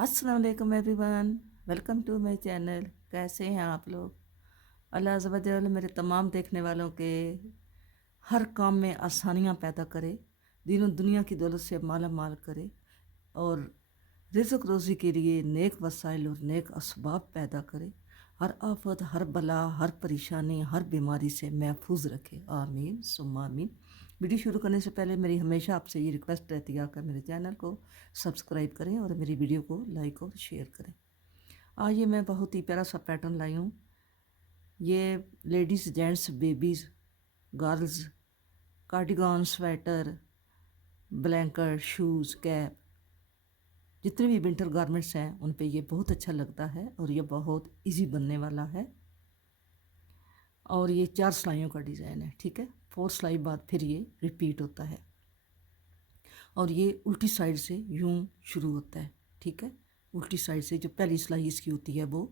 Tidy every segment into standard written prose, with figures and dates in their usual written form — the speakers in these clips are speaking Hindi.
अस्सलाम वालेकुम everyone, welcome to my channel. कैसे हैं आप लोग? अल्लाह अज़्ज़ व जल मेरे तमाम देखने वालों के हर काम में आसानियां पैदा करे, दीनों दुनिया की दौलत से माला माल करे और रिज़्क़ रोज़ी के लिए नेक वसाइल और नेक असबाब पैदा करे। हर आफत, हर बला, हर परेशानी, हर बीमारी से महफूज रखे। आमीन सुम्मा आमीन। वीडियो शुरू करने से पहले मेरी हमेशा आपसे ये रिक्वेस्ट रहती है कि मेरे चैनल को सब्सक्राइब करें और मेरी वीडियो को लाइक और शेयर करें। आज ये मैं बहुत ही प्यारा सा पैटर्न लाई हूँ। ये ladies, gents, babies, girls, cardigan, sweater, blanket, shoes, cap, जितने भी विंटर गारमेंट्स हैं उन पे ये बहुत अच्छा लगता है और ये बहुत इजी बनने वाला है। और ये 4 सिलाइयों का डिज़ाइन है, ठीक है। 4 सिलाई बाद फिर ये रिपीट होता है और ये उल्टी साइड से यूं शुरू होता है, ठीक है। उल्टी साइड से जो पहली सिलाई इसकी होती है वो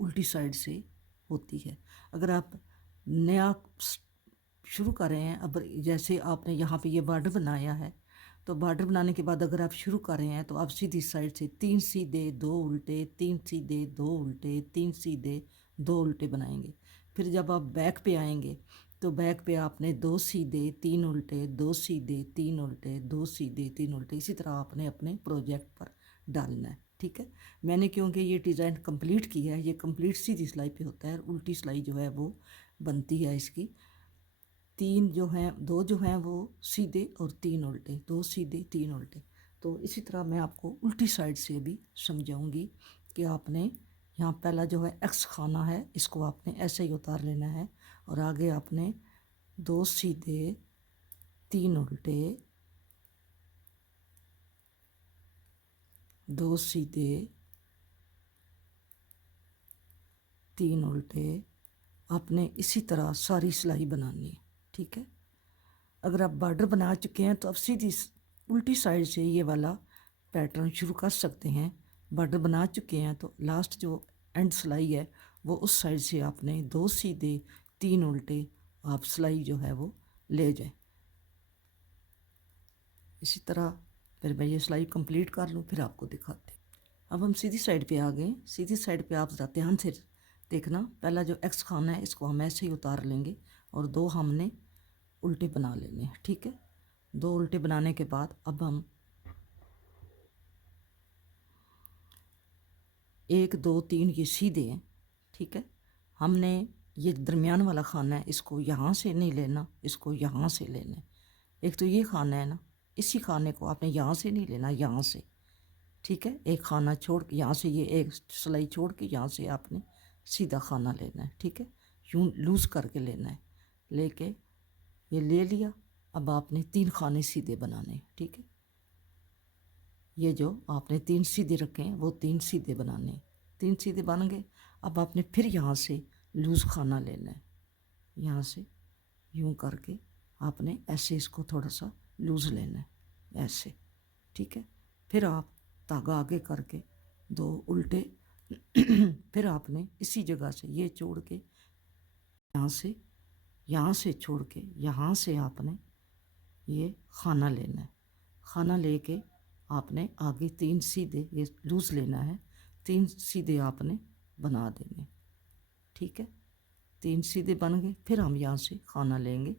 उल्टी साइड से होती है। अगर आप नया शुरू कर रहे हैं, अब जैसे आपने यहाँ पे ये बॉर्डर बनाया है, तो बॉर्डर बनाने के बाद अगर आप शुरू कर रहे हैं तो आप सीधी साइड से 3 सीधे 2 उल्टे, 3 सीधे 2 उल्टे, 3 सीधे 2 उल्टे बनाएंगे। फिर जब आप बैक पे आएंगे तो बैक पे आपने 2 सीधे 3 उल्टे, 2 सीधे 3 उल्टे, 2 सीधे 3 उल्टे, इसी तरह आपने अपने प्रोजेक्ट पर डालना है, ठीक है। मैंने क्योंकि ये डिज़ाइन कंप्लीट किया है, ये कंप्लीट सीधी सिलाई पे होता है, उल्टी सिलाई जो है वो बनती है इसकी। 3 जो हैं, 2 जो हैं वो सीधे और 3 उल्टे, 2 सीधे 3 उल्टे। तो इसी तरह मैं आपको उल्टी साइड से भी समझाऊंगी कि आपने यहाँ पहला जो है एक्स खाना है, इसको आपने ऐसे ही उतार लेना है और आगे आपने 2 सीधे 3 उल्टे, 2 सीधे 3 उल्टे, आपने इसी तरह सारी सिलाई बनानी है, ठीक है। अगर आप बॉर्डर बना चुके हैं तो आप सीधी उल्टी साइड से ये वाला पैटर्न शुरू कर सकते हैं। बॉर्डर बना चुके हैं तो लास्ट जो एंड सिलाई है वो उस साइड से आपने 2 सीधे 3 उल्टे आप सिलाई जो है वो ले जाएं। इसी तरह फिर मैं ये सिलाई कंप्लीट कर लूँ फिर आपको दिखाते हैं। अब हम सीधी साइड पे आ गए। सीधी साइड पे आप ज़रा ध्यान से देखना, पहला जो एक्स खाना है इसको हम ऐसे ही उतार लेंगे और 2 हमने उल्टे बना लेने हैं, ठीक है। 2 उल्टे बनाने के बाद अब हम 1 2 3 ये सीधे हैं, ठीक है। हमने ये दरमियान वाला खाना है, इसको यहाँ से नहीं लेना, इसको यहाँ से लेना है। एक तो ये खाना है ना, इसी खाने को आपने यहाँ से नहीं लेना, यहाँ से, ठीक है। एक खाना छोड़ के यहाँ से, ये एक सिलाई छोड़ के यहाँ से आपने सीधा खाना लेना है, ठीक है। यूँ लूज़ करके लेना है, लेके ये ले लिया। अब आपने 3 खाने सीधे बनाने हैं, ठीक है। ये जो आपने 3 सीधे रखे हैं वो 3 सीधे बनाने हैं। 3 सीधे बन गए। अब आपने फिर यहाँ से लूज़ खाना लेना है, यहाँ से यूँ करके आपने ऐसे इसको थोड़ा सा लूज़ लेना है, ऐसे, ठीक है। फिर आप धागा आगे करके 2 उल्टे फिर आपने इसी जगह से ये छोड़ के यहाँ से छोड़ के यहाँ से आपने ये खाना लेना है। खाना लेके आपने आगे 3 सीधे ये लूज़ लेना है, 3 सीधे आपने बना देने, ठीक है। 3 सीधे बन गए। फिर हम यहाँ से खाना लेंगे।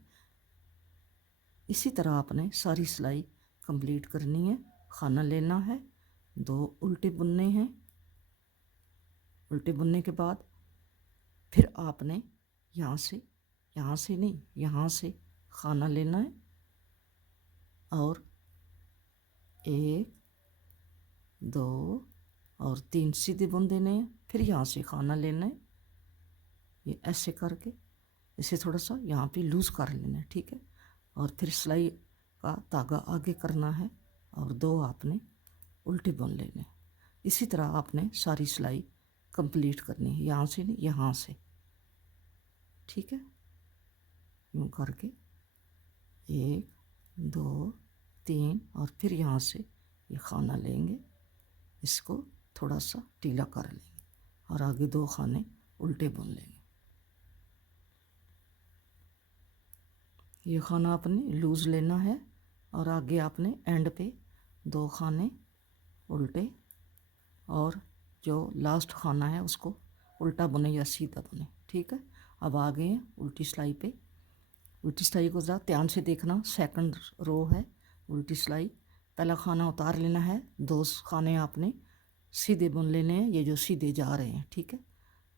इसी तरह आपने सारी सिलाई कंप्लीट करनी है। खाना लेना है, 2 उल्टे बुनने हैं। उल्टे बुनने के बाद फिर आपने यहाँ से नहीं, यहाँ से खाना लेना है और 1 2 और 3 सीधे बुन देने हैं। फिर यहाँ से खाना लेना है, ये ऐसे करके इसे थोड़ा सा यहाँ पे लूज़ कर लेना है, ठीक है। और फिर सिलाई का धागा आगे करना है और 2 आपने उल्टे बुन लेने हैं। इसी तरह आपने सारी सिलाई कंप्लीट करनी है, यहाँ से नहीं, यहाँ से, ठीक है। यूँ करके 1 2 3 और फिर यहाँ से ये खाना लेंगे, इसको थोड़ा सा ढीला कर लेंगे और आगे 2 खाने उल्टे बुन लेंगे। ये खाना आपने लूज़ लेना है और आगे आपने एंड पे 2 खाने उल्टे और जो लास्ट खाना है उसको उल्टा बुने या सीधा बुने। ठीक है, अब आ गए हैं उल्टी सिलाई पे। उल्टी सिलाई को ज़रा ध्यान से देखना, सेकंड रो है उल्टी सिलाई। पहला खाना उतार लेना है, 2 खाने आपने सीधे बुन लेने हैं, ये जो सीधे जा रहे हैं। ठीक है,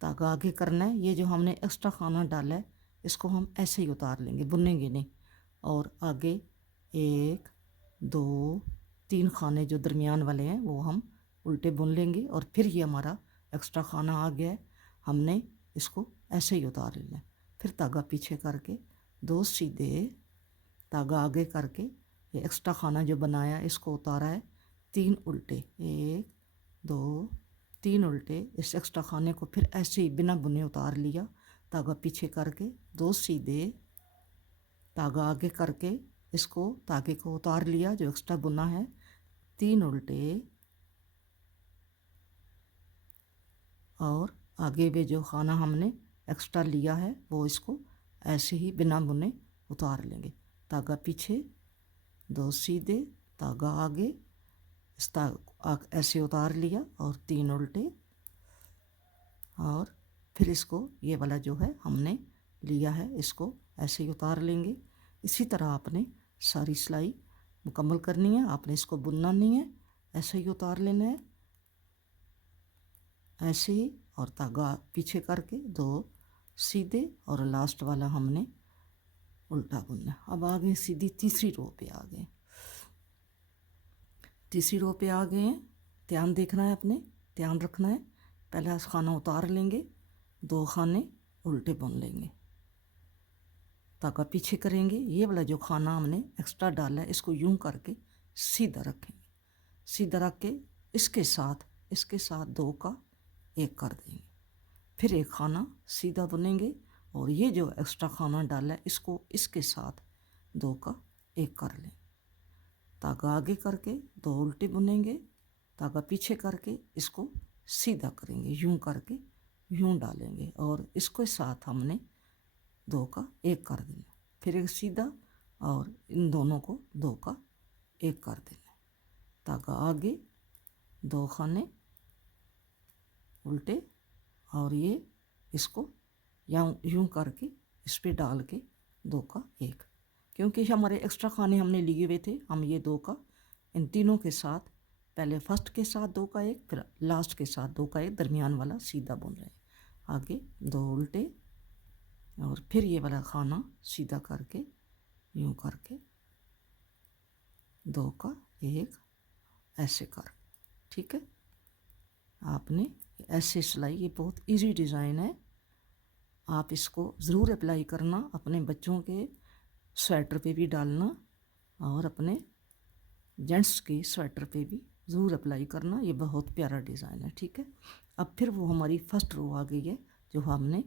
धागा आगे करना है। ये जो हमने एक्स्ट्रा खाना डाला है इसको हम ऐसे ही उतार लेंगे, बुनेंगे नहीं। और आगे 1 2 3 खाने जो दरमियान वाले हैं वो हम उल्टे बुन लेंगे। और फिर ये हमारा एक्स्ट्रा खाना आ गया है, हमने इसको ऐसे ही उतार लेना है। फिर धागा पीछे करके 2 सीधे, धागा आगे करके ये एक्स्ट्रा खाना जो बनाया इसको उतारा है, 3 उल्टे, 1 2 3 उल्टे। इस एक्स्ट्रा खाने को फिर ऐसे ही बिना बुने उतार लिया, धागा पीछे करके 2 सीधे, धागा आगे करके इसको धागे को उतार लिया जो एक्स्ट्रा बुना है, 3 उल्टे। और आगे भी जो खाना हमने एक्स्ट्रा लिया है वो इसको ऐसे ही बिना बुने उतार लेंगे। धागा पीछे 2 सीधे, धागा आगे, इस ऐसे उतार लिया और 3 उल्टे। और फिर इसको ये वाला जो है हमने लिया है इसको ऐसे ही उतार लेंगे। इसी तरह आपने सारी सिलाई मुकम्मल करनी है, आपने इसको बुनना नहीं है, ऐसे ही उतार लेना है ऐसे ही। और धागा पीछे करके 2 सीधे और लास्ट वाला हमने उल्टा बुनना। अब आ गए सीधी तीसरी रो पे आ गए, तीसरी रो पे आ गए हैं। ध्यान देखना है, अपने ध्यान रखना है। पहला खाना उतार लेंगे, 2 खाने उल्टे बुन लेंगे, धागा पीछे करेंगे। ये वाला जो खाना हमने एक्स्ट्रा डाला है इसको यूं करके सीधा रखेंगे, सीधा रख के इसके साथ 2 का 1 कर देंगे। फिर एक खाना सीधा बुनेंगे और ये जो एक्स्ट्रा खाना डाला है इसको इसके साथ 2 का 1 कर लें। धागा आगे करके 2 उल्टे बुनेंगे, धागा पीछे करके इसको सीधा करेंगे, यूं करके यूं डालेंगे और इसके साथ हमने 2 का 1 कर देना। फिर एक सीधा और इन दोनों को 2 का 1 कर देना। धागा आगे 2 खाने उल्टे और ये इसको यूं करके इस पे डाल के 2 का 1। क्योंकि हमारे एक्स्ट्रा खाने हमने लिए हुए थे, हम ये 2 का इन तीनों के साथ, पहले फर्स्ट के साथ 2 का 1, फिर लास्ट के साथ 2 का 1 दरमियान वाला सीधा बुन रहे हैं। आगे 2 उल्टे और फिर ये वाला खाना सीधा करके यूं करके 2 का 1 ऐसे कर। ठीक है, आपने ऐसे सिलाई, ये बहुत इजी डिज़ाइन है, आप इसको ज़रूर अप्लाई करना, अपने बच्चों के स्वेटर पे भी डालना और अपने जेंट्स के स्वेटर पे भी ज़रूर अप्लाई करना। ये बहुत प्यारा डिज़ाइन है। ठीक है, अब फिर वो हमारी फर्स्ट रो आ गई है जो हमने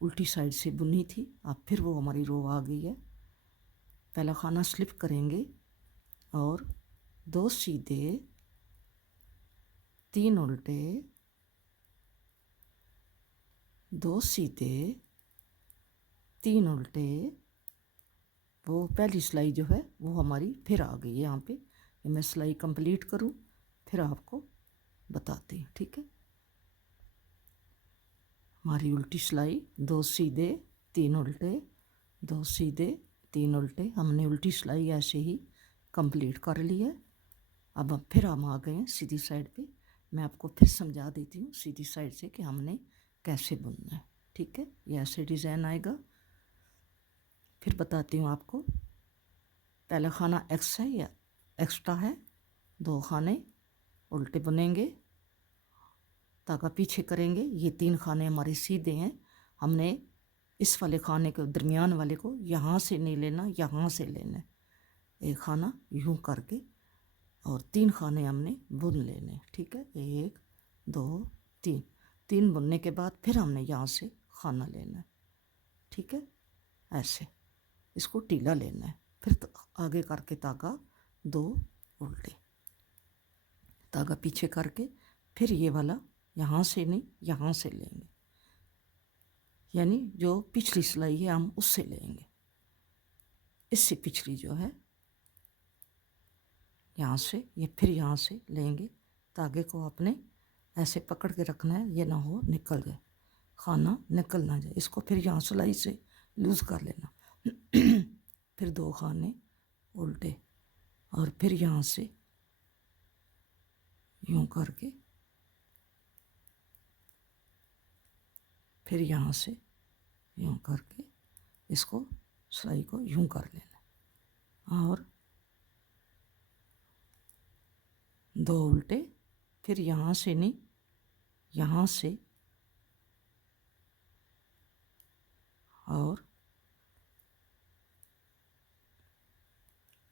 उल्टी साइड से बुनी थी। अब फिर वो हमारी रो आ गई है। पहला खाना स्लिप करेंगे और 2 सीधे, 3 उल्टे, 2 सीधे, 3 उल्टे। वो पहली सिलाई जो है वो हमारी फिर आ गई है यहाँ पे। ये मैं सिलाई कंप्लीट करूँ फिर आपको बताते हैं। ठीक है, हमारी उल्टी सिलाई 2 सीधे 3 उल्टे, 2 सीधे 3 उल्टे, हमने उल्टी सिलाई ऐसे ही कंप्लीट कर ली है। अब फिर हम आ गए हैं सीधी साइड पे। मैं आपको फिर समझा देती हूँ सीधी साइड से कि हमने कैसे बुनना है। ठीक है, ये ऐसे डिज़ाइन आएगा। फिर बताती हूँ आपको। पहला खाना एक्स है या एक्स्ट्रा है, 2 खाने उल्टे बुनेंगे, धागा पीछे करेंगे। ये 3 खाने हमारे सीधे हैं, हमने इस वाले खाने को, दरमियान वाले को यहाँ से नहीं लेना, यहाँ से लेना है। एक खाना यूं करके और 3 खाने हमने बुन लेने। ठीक है, 1 2 3, 3 बुनने के बाद फिर हमने यहाँ से खाना लेना है। ठीक है, ऐसे इसको टीला लेना है। फिर आगे करके धागा 2 उल्टे, धागा पीछे करके फिर ये वाला यहाँ से नहीं यहाँ से लेंगे, यानी जो पिछली सिलाई है हम उससे लेंगे, इससे पिछली जो है यहाँ से, ये फिर यहाँ से लेंगे, धागे को आपने ऐसे पकड़ के रखना है, ये ना हो निकल जाए, खाना निकल ना जाए। इसको फिर यहाँ सिलाई से लूज़ कर लेना। फिर 2 खाने उल्टे और फिर यहाँ से यूं करके, फिर यहाँ से यूं करके इसको सिलाई को यूं कर लेना और 2 उल्टे, फिर यहाँ से नहीं, यहाँ से और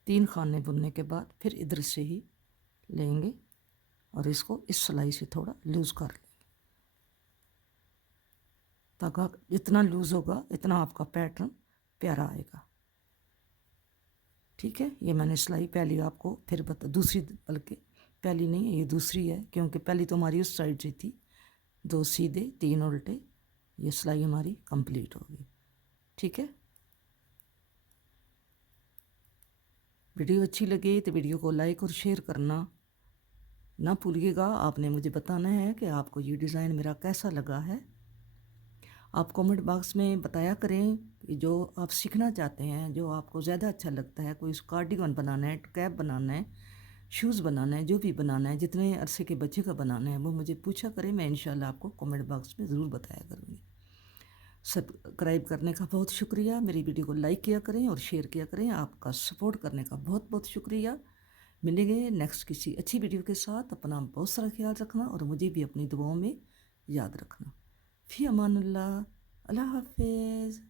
3 खाने बुनने के बाद फिर इधर से ही लेंगे और इसको इस सिलाई से थोड़ा लूज़ कर लेंगे। धागा जितना लूज़ होगा इतना आपका पैटर्न प्यारा आएगा। ठीक है, ये मैंने सिलाई पहली आपको फिर दूसरी, बल्कि पहली नहीं है ये दूसरी है, क्योंकि पहली तो हमारी उस साइड से थी। 2 सीधे 3 उल्टे, ये सिलाई हमारी कंप्लीट हो गई। ठीक है, वीडियो अच्छी लगे तो वीडियो को लाइक और शेयर करना ना भूलिएगा। आपने मुझे बताना है कि आपको ये डिज़ाइन मेरा कैसा लगा है। आप कमेंट बॉक्स में बताया करें कि जो आप सीखना चाहते हैं, जो आपको ज़्यादा अच्छा लगता है, कोई कार्डिगन बनाना है, कैप बनाना है, शूज़ बनाना है, जो भी बनाना है, जितने अरसे के बच्चे का बनाना है वो मुझे पूछा करें, मैं इंशाल्लाह आपको कमेंट बॉक्स में ज़रूर बताया करूँगी। सब्सक्राइब करने का बहुत शुक्रिया। मेरी वीडियो को लाइक किया करें और शेयर किया करें। आपका सपोर्ट करने का बहुत बहुत शुक्रिया। मिलेंगे नेक्स्ट किसी अच्छी वीडियो के साथ। अपना बहुत सारा ख्याल रखना और मुझे भी अपनी दुआओं में याद रखना। फ़ी अमानुल्लाह, अल्लाह हाफिज़।